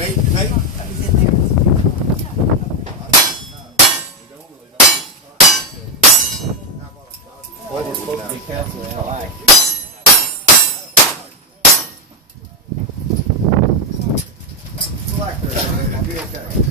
Well, it's supposed to be canceled in July. Selector, I'll be okay.